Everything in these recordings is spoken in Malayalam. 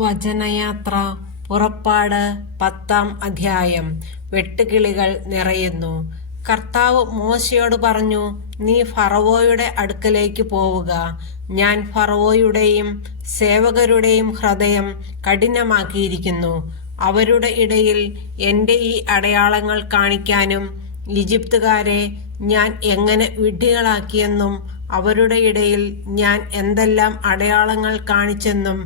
വചനയാത്ര പുറപ്പാട് 10-ാം അധ്യായം. വെട്ടുകിളികൾ നിറയുന്നു. കർത്താവ് മോശയോട് പറഞ്ഞു, നീ ഫറവോയുടെ അടുക്കലേക്ക് പോവുക. ഞാൻ ഫറവോയുടെയും സേവകരുടെയും ഹൃദയം കഠിനമാക്കിയിരിക്കുന്നു. അവരുടെ ഇടയിൽ എൻ്റെ ഈ അടയാളങ്ങൾ കാണിക്കാനും ഈജിപ്തുകാരെ ഞാൻ എങ്ങനെ വിഡ്ഢികളാക്കിയെന്നും അവരുടെ ഇടയിൽ ഞാൻ എന്തെല്ലാം അടയാളങ്ങൾ കാണിച്ചെന്നും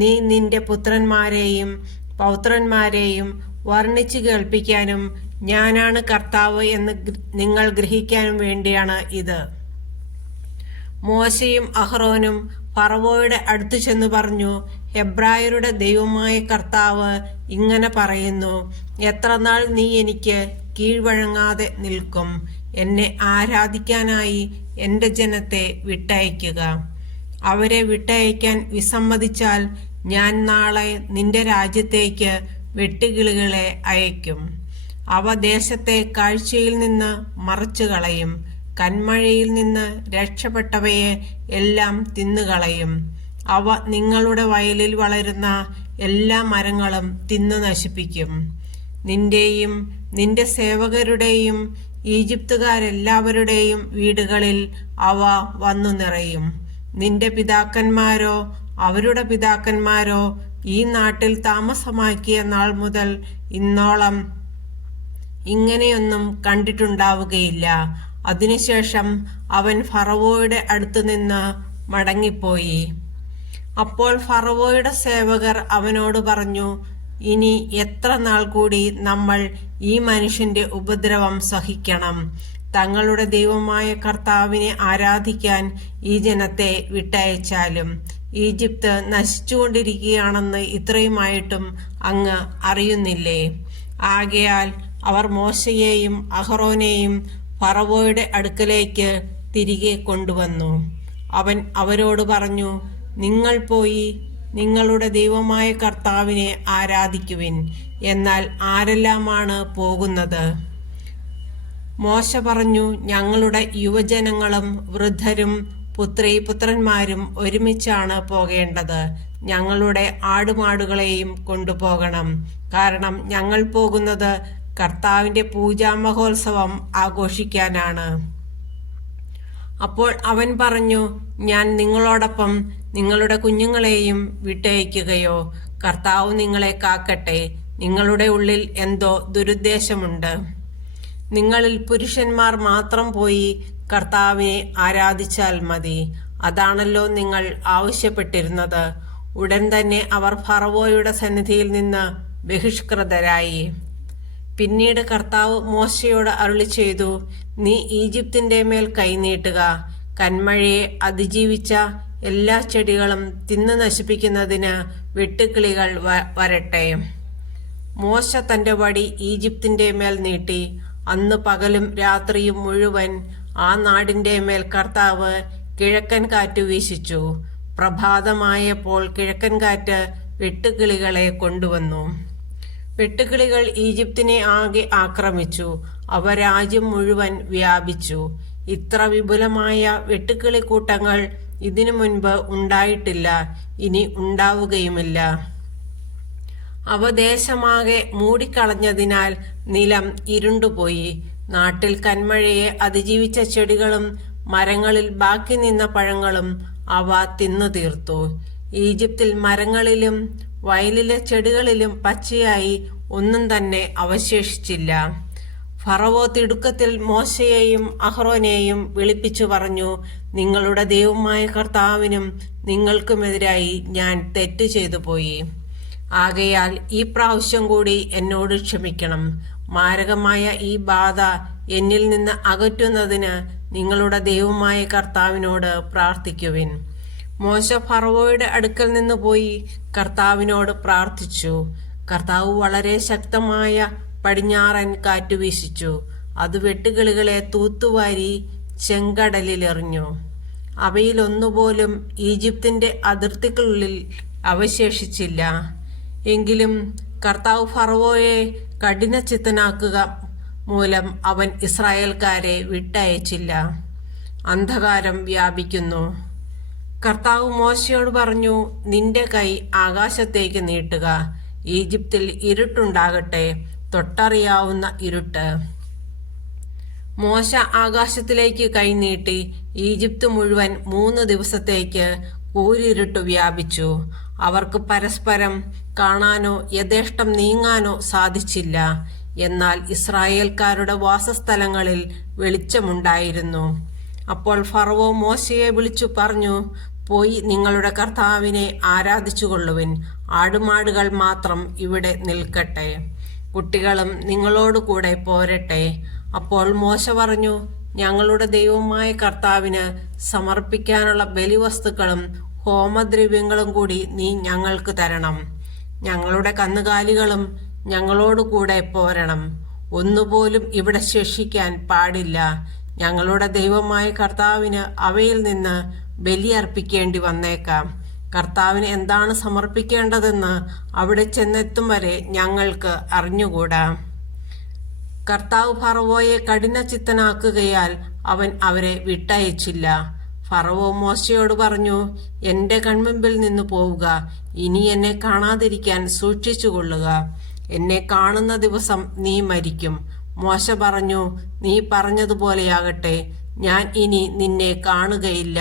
നീ നിന്റെ പുത്രന്മാരെയും പൗത്രന്മാരെയും വർണ്ണിച്ചു കേൾപ്പിക്കാനും ഞാനാണ് കർത്താവ് എന്ന് നിങ്ങൾ ഗ്രഹിക്കാനും വേണ്ടിയാണ് ഇത്. മോശയും അഹ്റോനും ഫറവോയുടെ അടുത്തു ചെന്നു പറഞ്ഞു, ഹെബ്രായരുടെ ദൈവമായ കർത്താവ് ഇങ്ങനെ പറയുന്നു, എത്ര നാൾ നീ എനിക്ക് കീഴ്വഴങ്ങാതെ നിൽക്കും? എന്നെ ആരാധിക്കാനായി എൻ്റെ ജനത്തെ വിട്ടയക്കുക. അവരെ വിട്ടയക്കാൻ വിസമ്മതിച്ചാൽ ഞാൻ നാളെ നിന്റെ രാജ്യത്തേക്ക് വെട്ടുകിളികളെ അയക്കും. അവ ദേശത്തെ കാഴ്ചയിൽ നിന്ന് മറച്ചു കളയും. കന്മഴയിൽ നിന്ന് രക്ഷപ്പെട്ടവയെ എല്ലാം തിന്നുകളയും. അവ നിങ്ങളുടെ വയലിൽ വളരുന്ന എല്ലാ മരങ്ങളും തിന്നു നശിപ്പിക്കും. നിന്റെയും നിന്റെ സേവകരുടെയും ഈജിപ്തുകാരെല്ലാവരുടെയും വീടുകളിൽ അവ വന്നു നിറയും. നിന്റെ പിതാക്കന്മാരോ അവരുടെ പിതാക്കന്മാരോ ഈ നാട്ടിൽ താമസമാക്കിയ നാൾ മുതൽ ഇന്നോളം ഇങ്ങനെയൊന്നും കണ്ടിട്ടുണ്ടാവുകയില്ല. അതിനുശേഷം അവൻ ഫറവോയുടെ അടുത്തു നിന്ന് മടങ്ങിപ്പോയി. അപ്പോൾ ഫറവോയുടെ സേവകർ അവനോട് പറഞ്ഞു, ഇനി എത്ര നാൾ കൂടി നമ്മൾ ഈ മനുഷ്യന്റെ ഉപദ്രവം സഹിക്കണം? തങ്ങളുടെ ദൈവമായ കർത്താവിനെ ആരാധിക്കാൻ ഈ ജനത്തെ വിട്ടയച്ചാലും ഈജിപ്ത് നശിച്ചുകൊണ്ടിരിക്കുകയാണെന്ന് ഇത്രയുമായിട്ടും അങ്ങ് അറിയുന്നില്ലേ? ആകയാൽ അവർ മോശയെയും അഹ്റോനെയും ഫറവോയുടെ അടുക്കലേക്ക് തിരികെ കൊണ്ടുവന്നു. അവൻ അവരോട് പറഞ്ഞു, നിങ്ങൾ പോയി നിങ്ങളുടെ ദൈവമായ കർത്താവിനെ ആരാധിക്കുവിൻ. എന്നാൽ ആരെല്ലാമാണ് പോകുന്നത്? മോശ പറഞ്ഞു, ഞങ്ങളുടെ യുവജനങ്ങളും വൃദ്ധരും പുത്രീപുത്രന്മാരും ഒരുമിച്ചാണ് പോകേണ്ടത്. ഞങ്ങളുടെ ആടുമാടുകളെയും കൊണ്ടുപോകണം. കാരണം ഞങ്ങൾ പോകുന്നത് കർത്താവിന്റെ പൂജാമഹോത്സവം ആഘോഷിക്കാനാണ്. അപ്പോൾ അവൻ പറഞ്ഞു, ഞാൻ നിങ്ങളോടൊപ്പം നിങ്ങളുടെ കുഞ്ഞുങ്ങളെയും വിട്ടയക്കുകയോ? കർത്താവ് നിങ്ങളെ കാക്കട്ടെ. നിങ്ങളുടെ ഉള്ളിൽ എന്തോ ദുരുദ്ദേശമുണ്ട്. നിങ്ങളിൽ പുരുഷന്മാർ മാത്രം പോയി കർത്താവിനെ ആരാധിച്ചാൽ മതി. അതാണല്ലോ നിങ്ങൾ ആവശ്യപ്പെട്ടിരുന്നത്. ഉടൻ തന്നെ അവർ ഫറവോയുടെ സന്നിധിയിൽ നിന്ന് ബഹിഷ്കൃതരായി. പിന്നീട് കർത്താവ് മോശയോട് അരുളിച്ചെയ്തു, നീ ഈജിപ്തിന്റെ മേൽ കൈനീട്ടുക. കന്മഴയെ അതിജീവിച്ച എല്ലാ ചെടികളും തിന്നു നശിപ്പിക്കുന്നതിന് വെട്ടുക്കിളികൾ വരട്ടെ. മോശ തന്റെ വടി ഈജിപ്തിന്റെ മേൽ നീട്ടി. അന്ന് പകലും രാത്രിയും മുഴുവൻ ആ നാടിന്റെ മേൽ കർത്താവ് കിഴക്കൻ കാറ്റ് വീശിച്ചു. പ്രഭാതമായപ്പോൾ കിഴക്കൻ കാറ്റ് വെട്ടുകിളികളെ കൊണ്ടുവന്നു. വെട്ടുകിളികൾ ഈജിപ്തിനെ ആകെ ആക്രമിച്ചു. അവ രാജ്യം മുഴുവൻ വ്യാപിച്ചു. ഇത്ര വിപുലമായ വെട്ടുക്കിളിക്കൂട്ടങ്ങൾ ഇതിനു മുൻപ് ഉണ്ടായിട്ടില്ല, ഇനി ഉണ്ടാവുകയുമില്ല. അവ ദേശമാകെ മൂടിക്കളഞ്ഞതിനാൽ നിലം ഇരുണ്ടുപോയി. നാട്ടിൽ കന്മഴയെ അതിജീവിച്ച ചെടികളും മരങ്ങളിൽ ബാക്കി നിന്ന പഴങ്ങളും അവ തിന്നു തീർത്തു. ഈജിപ്തിൽ മരങ്ങളിലും വയലിലെ ചെടികളിലും പച്ചയായി ഒന്നും തന്നെ അവശേഷിച്ചില്ല. ഫറവോ തിടുക്കത്തിൽ മോശയെയും അഹ്റോനെയും വിളിപ്പിച്ചു പറഞ്ഞു, നിങ്ങളുടെ ദൈവമായ കർത്താവിനും നിങ്ങൾക്കുമെതിരായി ഞാൻ തെറ്റ് ചെയ്തു പോയി. ആകയാൽ ഈ പ്രാവശ്യം കൂടി എന്നോട് ക്ഷമിക്കണം. മാരകമായ ഈ ബാധ എന്നിൽ നിന്ന് അകറ്റുന്നതിന് നിങ്ങളുടെ ദൈവമായ കർത്താവിനോട് പ്രാർത്ഥിക്കുവിൻ. മോശ ഫറവോയുടെ അടുക്കൽ നിന്ന് പോയി കർത്താവിനോട് പ്രാർത്ഥിച്ചു. കർത്താവ് വളരെ ശക്തമായ പടിഞ്ഞാറൻ കാറ്റ് വീശിച്ചു. അത് വെട്ടുകിളികളെ തൂത്തുവാരി ചെങ്കടലിലെറിഞ്ഞു. അവയിലൊന്നുപോലും ഈജിപ്തിന്റെ അതിർത്തിക്കുള്ളിൽ അവശേഷിച്ചില്ല. എങ്കിലും കർത്താവ് ഫറവോയെ കഠിനചിത്തനാക്കുക മൂലം അവൻ ഇസ്രായേൽക്കാരെ വിട്ടയച്ചില്ല. അന്ധകാരം വ്യാപിക്കുന്നു. കർത്താവ് മോശയോട് പറഞ്ഞു, നിന്റെ കൈ ആകാശത്തേക്ക് നീട്ടുക, ഈജിപ്തിൽ ഇരുട്ടുണ്ടാകട്ടെ, തൊട്ടറിയാവുന്ന ഇരുട്ട്. മോശ ആകാശത്തിലേക്ക് കൈനീട്ടി. ഈജിപ്ത് മുഴുവൻ 3 ദിവസത്തേക്ക് കൂരിരുട്ട് വ്യാപിച്ചു. അവർക്ക് പരസ്പരം കാണാനോ യഥേഷ്ടം നീങ്ങാനോ സാധിച്ചില്ല. എന്നാൽ ഇസ്രായേൽക്കാരുടെ വാസസ്ഥലങ്ങളിൽ വെളിച്ചമുണ്ടായിരുന്നു. അപ്പോൾ ഫറവോ മോശയെ വിളിച്ചു പറഞ്ഞു, പോയി നിങ്ങളുടെ കർത്താവിനെ ആരാധിച്ചുകൊള്ളുവിൻ. ആടുമാടുകൾ മാത്രം ഇവിടെ നിൽക്കട്ടെ, കുട്ടികളും നിങ്ങളോട് കൂടെ പോരട്ടെ. അപ്പോൾ മോശ പറഞ്ഞു, ഞങ്ങളുടെ ദൈവമായ കർത്താവിന് സമർപ്പിക്കാനുള്ള ബലിവസ്തുക്കളും ഹോമദ്രവ്യങ്ങളും കൂടി നീ ഞങ്ങൾക്ക് തരണം. ഞങ്ങളുടെ കന്നുകാലികളും ഞങ്ങളോട് കൂടെ പോരണം. ഒന്നുപോലും ഇവിടെ ശേഷിക്കാൻ പാടില്ല. ഞങ്ങളുടെ ദൈവമായ കർത്താവിന് അവയിൽ നിന്ന് ബലിയർപ്പിക്കേണ്ടി വന്നേക്കാം. കർത്താവിന് എന്താണ് സമർപ്പിക്കേണ്ടതെന്ന് അവിടെ ചെന്നെത്തും വരെ ഞങ്ങൾക്ക് അറിഞ്ഞുകൂടാ. കർത്താവ് ഫറവോയെ കഠിനചിത്തനാക്കുകയാൽ അവൻ അവരെ വിട്ടയച്ചില്ല. ഫറവോ മോശയോട് പറഞ്ഞു, എൻ്റെ കൺമുമ്പിൽ നിന്ന് പോവുക, ഇനി എന്നെ കാണാതിരിക്കാൻ സൂക്ഷിച്ചുകൊള്ളുക. എന്നെ കാണുന്ന ദിവസം നീ മരിക്കും. മോശ പറഞ്ഞു, നീ പറഞ്ഞതുപോലെയാകട്ടെ, ഞാൻ ഇനി നിന്നെ കാണുകയില്ല.